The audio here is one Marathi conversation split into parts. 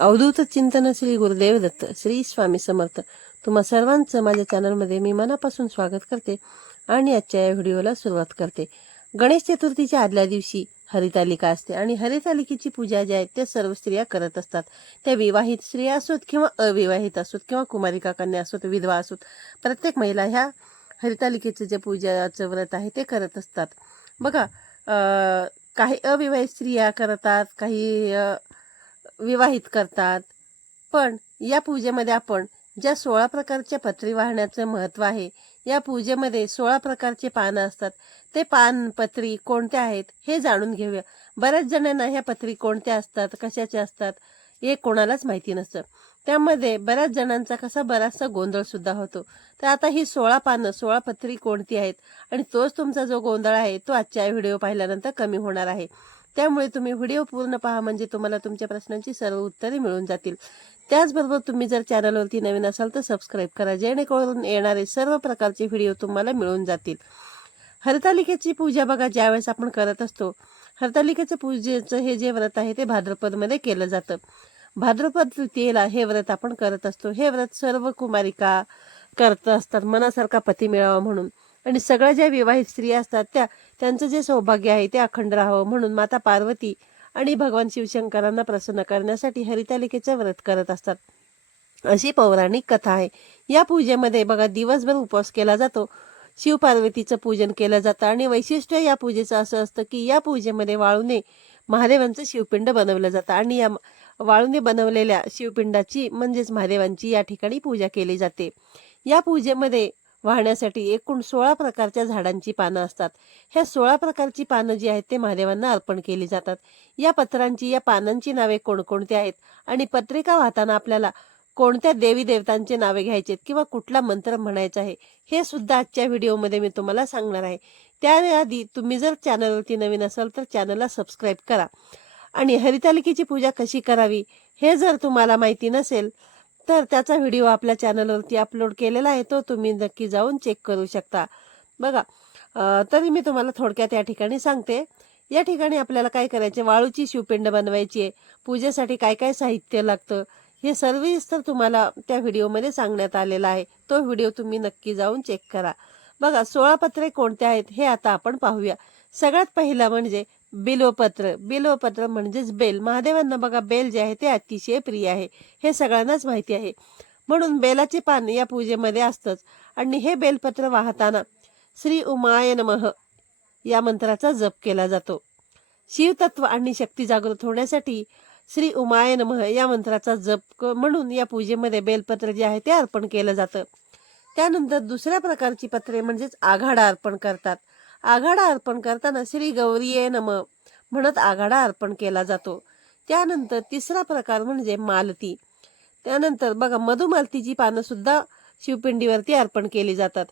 अवधूत चिंतन श्री गुरुदेव दत्त श्री स्वामी समर्थ. तुम्हा सर्वांचं माझ्या चॅनलमध्ये मी मनापासून स्वागत करते आणि आजच्या या व्हिडिओला सुरुवात करते. गणेश चतुर्थीच्या आदल्या दिवशी हरितालिका असते आणि हरितालिकेची पूजा जी आहे ते सर्व स्त्रिया करत असतात. त्या विवाहित स्त्रिया असोत किंवा अविवाहित असोत किंवा कुमारिका कन्या असोत विधवा असोत प्रत्येक महिला ह्या हरितालिकेचं जे पूजाचं व्रत आहे ते करत असतात. बघा काही अविवाहित स्त्रिया करतात काही विवाहित करतात. पण या पूजेमध्ये आपण ज्या सोळा प्रकारच्या पत्री वाहण्याचं महत्त्व आहे या पूजेमध्ये सोळा प्रकारचे पानं असतात. ते पान पत्री कोणत्या आहेत हे जाणून घेऊया. बऱ्याच जणांना ह्या पत्री कोणत्या असतात कशाच्या असतात हे कोणालाच माहिती नसतं. त्यामध्ये बऱ्याच जणांचा कसा बराचसा गोंधळ सुद्धा होतो. तर आता ही सोळा पानं सोळा पत्री कोणती आहेत? आणि तोच तुमचा जो गोंधळ आहे तो आजच्या व्हिडिओ पाहिल्यानंतर कमी होणार आहे. त्यामुळे तुम्ही व्हिडिओ पूर्ण पहा म्हणजे तुम्हाला तुमच्या प्रश्नांची सर्व उत्तरे मिळून जातील. त्याचबरोबर तुम्ही जर चॅनलवरती नवीन असाल तर सबस्क्राईब करा जेणेकरून येणारे सर्व प्रकारचे व्हिडिओ तुम्हाला मिळून जातील. हरतालिकेची पूजा बघा ज्यावेळेस आपण करत असतो हरतालिकेचं पूजेचं हे जे व्रत आहे ते भाद्रपदमध्ये केलं जातं. भाद्रपद तृतीयेला हे व्रत आपण करत असतो. हे व्रत सर्व कुमारिका करत असतात मनासारखा पती मिळावा म्हणून. आणि सगळ्या ज्या विवाहित स्त्रिया असतात त्या त्यांचं जे सौभाग्य आहे ते अखंड राहावं म्हणून माता पार्वती आणि भगवान शिवशंकरांना प्रसन्न करण्यासाठी हरितालिकेचं व्रत करत असतात. अशी पौराणिक कथा आहे. या पूजेमध्ये बघा दिवसभर उपवास केला जातो. शिवपार्वतीचं पूजन केलं जातं आणि वैशिष्ट्य या पूजेचं असं असतं की या पूजेमध्ये वाळूने महादेवांचं शिवपिंड बनवलं जातं आणि या वाळूने बनवलेल्या शिवपिंडाची म्हणजेच महादेवांची या ठिकाणी पूजा केली जाते. या पूजेमध्ये वाहण्यासाठी एकूण सोळा प्रकारच्या झाडांची पानं असतात. ह्या सोळा प्रकारची पानं जी आहेत ते महादेवांना अर्पण केली जातात. या पत्रांची या पानांची नावे कोणकोणती आहेत? आणि पत्रिका वाहताना आपल्याला कोणत्या देवी देवतांचे नावे घ्यायचे किंवा कुठला मंत्र म्हणायचा आहे हे सुद्धा आजच्या व्हिडिओमध्ये मी तुम्हाला सांगणार आहे. त्याआधी तुम्ही जर चॅनलवरती नवीन असाल तर चॅनलला सबस्क्राईब करा. आणि हरितालिकेची पूजा कशी करावी हे जर तुम्हाला माहिती नसेल तर त्याचा व्हिडिओ आपल्या चॅनलवरती अपलोड केलेला आहे तो तुम्ही नक्की जाऊन चेक करू शकता. बघा तरी मी तुम्हाला थोडक्यात या ठिकाणी सांगते. या ठिकाणी आपल्याला काय करायचे वाळूची शिवपिंड बनवायची आहे. पूजेसाठी काय काय साहित्य लागतं हे सर्विस तुम्हाला त्या व्हिडिओमध्ये सांगण्यात आलेला आहे. तो व्हिडिओ तुम्ही नक्की जाऊन चेक करा. बघा सोळा पत्रे कोणते आहेत हे आता आपण पाहूया. सगळ्यात पहिला म्हणजे बिलोपत्र. बिलोपत्र म्हणजेच बेल. महादेवांना बघा बेल जे आहे ते अतिशय प्रिय आहे. हे सगळ्यांनाच माहिती आहे. म्हणून बेलाचे पान या पूजेमध्ये असतंच. आणि हे बेलपत्र वाहताना श्री उमाय नमः या मंत्राचा जप केला जातो. शिवतत्व आणि शक्ती जागृत होण्यासाठी श्री उमाय नमः या मंत्राचा जप म्हणून या पूजेमध्ये बेलपत्र जे आहे ते अर्पण केलं जातं. त्यानंतर दुसऱ्या प्रकारची पत्रे म्हणजेच आघाडा अर्पण करतात. आघाडा अर्पण करताना श्री गौरीये नम म्हणत आघाडा अर्पण केला जातो. त्यानंतर तिसरा प्रकार म्हणजे मालती. त्यानंतर बघा मधुमालतीची पानं सुद्धा शिवपिंडीवरती अर्पण केली जातात.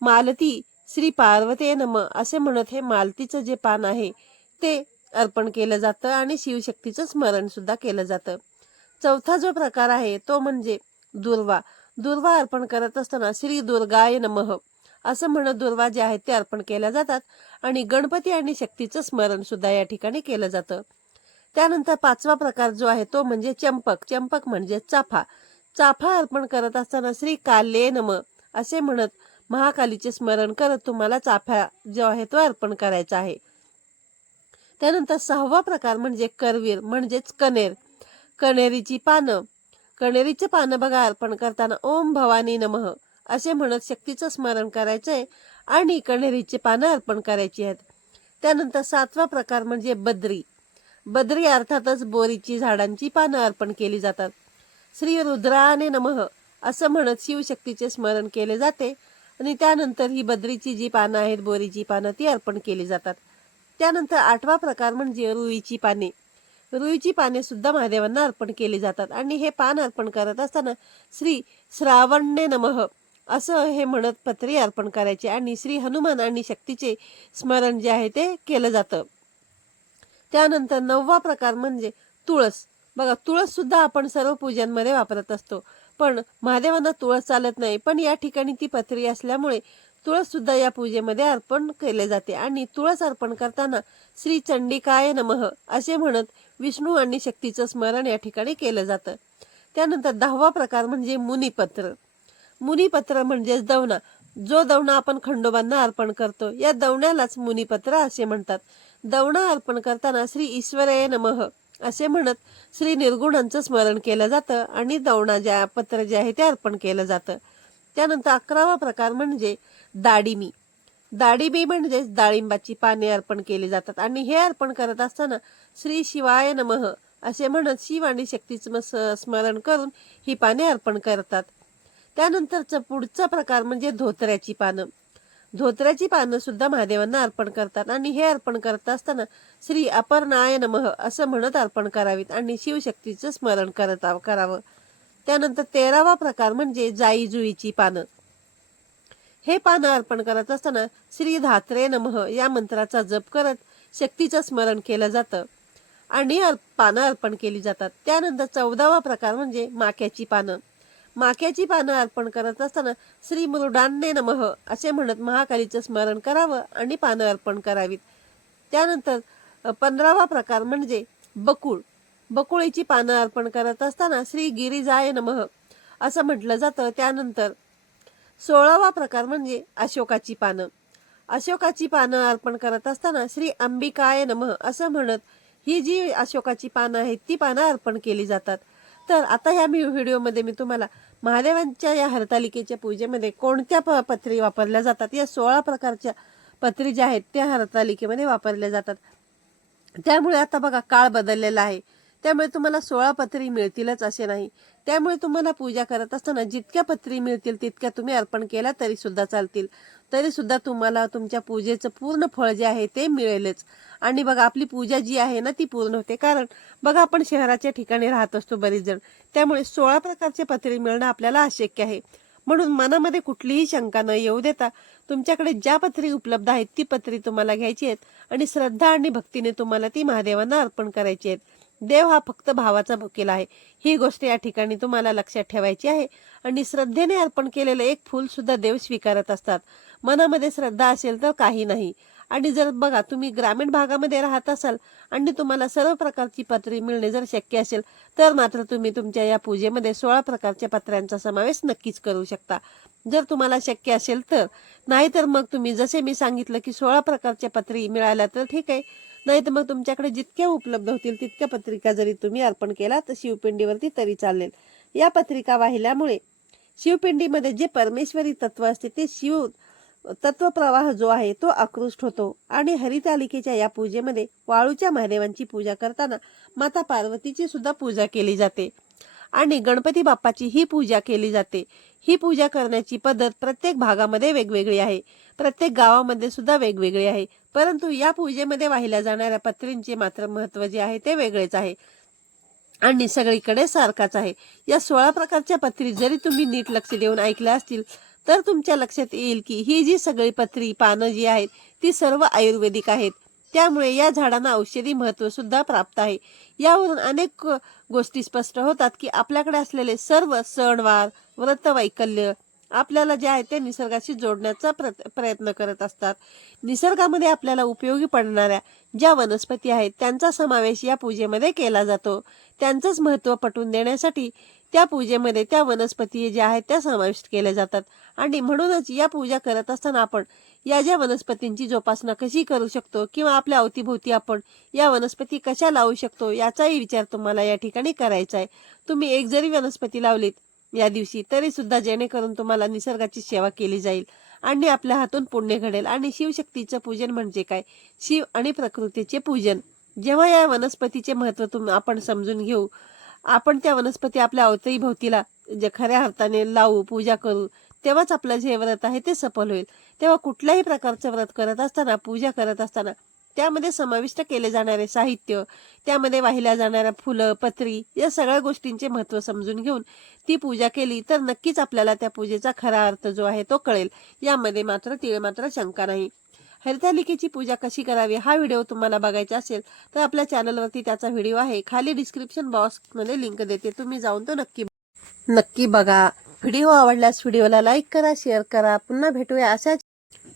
मालती श्री पार्वते नम असे म्हणत हे मालतीचं जे पान आहे ते अर्पण केलं जातं आणि शिवशक्तीचं स्मरण सुद्धा केलं जातं. चौथा जो प्रकार आहे तो म्हणजे दुर्वा. दुर्वा अर्पण करत असताना श्री दुर्गाय नमः असं म्हणत दुर्वा जे आहेत ते अर्पण केल्या जातात आणि गणपती आणि शक्तीचं स्मरण सुद्धा या ठिकाणी केलं जातं. त्यानंतर पाचवा प्रकार जो आहे तो म्हणजे चंपक. चंपक म्हणजे चाफा. चाफा अर्पण करत असताना श्री काले नम असे म्हणत महाकालीचे स्मरण करत तुम्हाला चाफा जो आहे तो अर्पण करायचा आहे. त्यानंतर सहावा प्रकार म्हणजे करवीर म्हणजेच कनेर. कणेरीची पानं. कणेरीचे पानं बघा अर्पण करताना ओम भवानी नमः. असे म्हणत शक्तीचं स्मरण करायचंय आणि कणेरीचे पानं अर्पण करायची आहेत. त्यानंतर सातवा प्रकार म्हणजे बद्री. बद्री अर्थातच बोरीची झाडांची पानं अर्पण केली जातात. श्री रुद्राने नमः असं म्हणत शिवशक्तीचे स्मरण केले जाते आणि त्यानंतर ही बद्रीची जी पानं आहेत बोरीची पानं ती अर्पण केली जातात. त्यानंतर आठवा प्रकार म्हणजे रुईची पाने. रुईची पाने सुद्धा महादेवांना अर्पण केली जातात आणि हे पान अर्पण करत असताना श्री श्रावण्य नमः असं हे म्हणत पत्री अर्पण करायचे आणि श्री हनुमान आणि शक्तीचे स्मरण जे आहे ते केलं जातं. त्यानंतर नववा प्रकार म्हणजे तुळस. बघा तुळस सुद्धा आपण सर्व पूजांमध्ये वापरत असतो. पण महादेवांना तुळस चालत नाही. पण या ठिकाणी ती पत्री असल्यामुळे तुळस सुद्धा या पूजेमध्ये अर्पण केले जाते. आणि तुळस अर्पण करताना श्री चंडिकाय नमः असे म्हणत विष्णू आणि शक्तीचं स्मरण या ठिकाणी केलं जातं. त्यानंतर दहावा प्रकार म्हणजे मुनिपत्र. मुनिपत्र म्हणजेच दवना जो दवना आपण खंडोबांना अर्पण करतो या दवण्यालाच मुनिपत्र असे म्हणतात. दवणा अर्पण करताना श्री ईश्वराय नमः असे म्हणत श्री निर्गुणांचं स्मरण केलं जातं आणि दवणा ज्या पत्र जे आहे ते अर्पण केलं जातं. त्यानंतर अकरावा प्रकार म्हणजे दाडिमी. दाडिमी म्हणजेच डाळिंबाची पाने अर्पण केली जातात आणि हे अर्पण करत असताना श्री शिवाय नमः असे म्हणत शिव आणि शक्तीचं स्मरण करून ही पाने अर्पण करतात. त्यानंतरचा पुढचा प्रकार म्हणजे धोत्र्याची पानं. धोत्र्याची पानं सुद्धा महादेवांना अर्पण करतात आणि हे अर्पण करत असताना श्री अपर्णाय नमः असं म्हणत अर्पण करावीत आणि शिवशक्तीचं स्मरण करत करावं. त्यानंतर तेरावा प्रकार म्हणजे जाई जुईची पानं. हे पानं अर्पण करत असताना श्री धात्रे नमः या मंत्राचा जप करत शक्तीचं स्मरण केलं जातं आणि पानं अर्पण केली जातात. त्यानंतर चौदावा प्रकार म्हणजे माक्याची पानं. माक्याची पानं अर्पण करत असताना श्री मृडान्ने नमः असे म्हणत महाकालीचं स्मरण करावं आणि पानं अर्पण करावीत. त्यानंतर पंधरावा प्रकार म्हणजे बकुळ. बकुळीची पानं अर्पण करत असताना श्री गिरिजाय नमः असं म्हटलं जातं. त्यानंतर सोळावा प्रकार म्हणजे अशोकाची पानं. अशोकाची पानं अर्पण करत असताना श्री अंबिकाय नमः असं म्हणत ही जी अशोकाची पानं आहेत ती पानं अर्पण केली जातात. तर आता ह्या मी व्हिडिओमध्ये मी तुम्हाला महादेवांच्या या हरतालिकेच्या पूजेमध्ये कोणत्या प पत्री वापरल्या जातात? या सोळा प्रकारच्या पत्री ज्या आहेत त्या हरतालिकेमध्ये वापरल्या जातात. त्यामुळे आता बघा काळ बदललेला आहे. त्यामुळे तुम्हाला सोळा पत्री मिळतीलच असे नाही. त्यामुळे तुम्हाला पूजा करत असताना जितक्या पत्री मिळतील तितक्या तुम्ही अर्पण केल्या तरी सुद्धा चालतील. तरी सुद्धा तुम्हाला तुमच्या पूजेचं पूर्ण फळ जे आहे ते मिळेलच. आणि बघा आपली पूजा जी आहे ना ती पूर्ण होते. कारण बघा आपण शहराच्या ठिकाणी राहत असतो बरेच जण त्यामुळे सोळा प्रकारचे पत्री मिळणं आपल्याला अशक्य आहे. म्हणून मनामध्ये कुठलीही शंका न येऊ देता तुमच्याकडे ज्या पत्री उपलब्ध आहेत ती पत्री तुम्हाला घ्यायची आहेत. आणि श्रद्धा आणि भक्तीने तुम्हाला ती महादेवांना अर्पण करायची आहेत. देव हा फक्त भावाचा भुकेला आहे. ही गोष्ट या ठिकाणी तुम्हाला लक्षात ठेवायची आहे. आणि श्रद्धेने अर्पण केलेलं एक फूल सुद्धा देव स्वीकारत असतात. मनामध्ये श्रद्धा असेल तर काही नाही. आणि जर बघा तुम्ही ग्रामीण भागामध्ये राहत असाल आणि तुम्हाला सर्व प्रकारची पत्री मिळणे जर शक्य असेल तर मात्र तुम्ही तुमच्या या पूजेमध्ये सोळा प्रकारच्या पत्र्यांचा समावेश नक्कीच करू शकता. जर तुम्हाला शक्य असेल तर. नाहीतर मग तुम्ही जसे मी सांगितलं की सोळा प्रकारच्या पत्री मिळाल्या तर ठीक आहे. नाही तर मग तुमच्याकडे जितक्या उपलब्ध होतील तितक्या पत्रिका जरी तुम्ही अर्पण केला तर शिवपिंडीवरती तरी चालेल. या पत्रिका वाहिल्यामुळे शिवपिंडीमध्ये जे परमेश्वरी तत्व असते ते शिव तत्वप्रवाह जो आहे तो आकृष्ट होतो. आणि हरितालिकेच्या या पूजेमध्ये वाळूच्या महादेवांची पूजा करताना माता पार्वतीची सुद्धा पूजा केली जाते. आणि गणपती बाप्पाची ही पूजा केली जाते. ही पूजा करण्याची पद्धत प्रत्येक भागामध्ये वेगवेगळी आहे. प्रत्येक गावामध्ये सुद्धा वेगवेगळी आहे. परंतु या पूजेमध्ये वाहिल्या जाणाऱ्या पत्रींचे मात्र महत्त्व जे आहे ते वेगळेच आहे. आणि सगळीकडे सारखाच आहे. या सोळा प्रकारच्या पत्री जरी तुम्ही नीट लक्ष देऊन ऐकल्या असतील तर तुमच्या लक्षात येईल की ही जी सगळी पत्री पानं जी आहेत ती सर्व आयुर्वेदिक आहेत. त्यामुळे या झाडांना औषधी महत्त्व सुद्धा प्राप्त आहे. यावरून अनेक गोष्टी स्पष्ट होतात की आपल्याकडे असलेले सर्व सणवार व्रत वैकल्य आपल्याला जे आहे ते निसर्गाशी जोडण्याचा प्रयत्न करत असतात. निसर्गामध्ये आपल्याला उपयोगी पडणाऱ्या ज्या वनस्पती आहेत त्यांचा समावेश या पूजेमध्ये केला जातो. त्यांचंच महत्त्व पटवून देण्यासाठी त्या पूजेमध्ये त्या वनस्पती ज्या आहेत त्या समाविष्ट केल्या जातात. आणि म्हणूनच या पूजा करत असताना आपण या ज्या वनस्पतींची जोपासना कशी करू शकतो किंवा आपल्या अवतीभोवती आपण या वनस्पती कशा लावू शकतो याचाही विचार तुम्हाला या ठिकाणी करायचा आहे. तुम्ही एक जरी वनस्पती लावलीत या दिवशी तरी सुद्धा जेणेकरून तुम्हाला निसर्गाची सेवा केली जाईल आणि आपल्या हातून पुण्य घडेल. आणि शिवशक्तीचं पूजन म्हणजे काय? शिव आणि प्रकृतीचे पूजन. जेव्हा या वनस्पतीचे महत्त्व तुम्ही आपण समजून घेऊ आपण त्या वनस्पती आपल्या अवतीभोवतीला जे खऱ्या अर्थाने लावू पूजा करू तेव्हाच आपलं जे व्रत आहे ते सफल होईल. तेव्हा कुठल्याही प्रकारचं व्रत करत असताना पूजा करत असताना त्यामध्ये समाविष्ट केले जाणारे साहित्य त्यामध्ये वाहिल्या जाणाऱ्या फुलं पत्री या सगळ्या गोष्टींचे महत्त्व समजून घेऊन ती पूजा केली तर नक्कीच आपल्याला त्या पूजेचा खरा अर्थ जो आहे तो कळेल. यामध्ये मात्र तिळ मात्र शंका नाही. हरितालिकेची पूजा कशी करावी हा व्हिडिओ तुम्हाला बघायचा असेल तर आपल्या चॅनलवरती त्याचा व्हिडिओ आहे. खाली डिस्क्रिप्शन बॉक्समध्ये लिंक देते. तुम्ही जाऊन तो नक्की नक्की बघा. व्हिडिओ आवडल्यास व्हिडिओला लाईक करा शेअर करा. पुन्हा भेटूया अशाच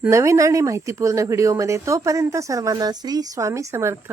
नवीन आणि माहितीपूर्ण व्हिडिओमध्ये. तोपर्यंत सर्वांना श्री स्वामी समर्थ.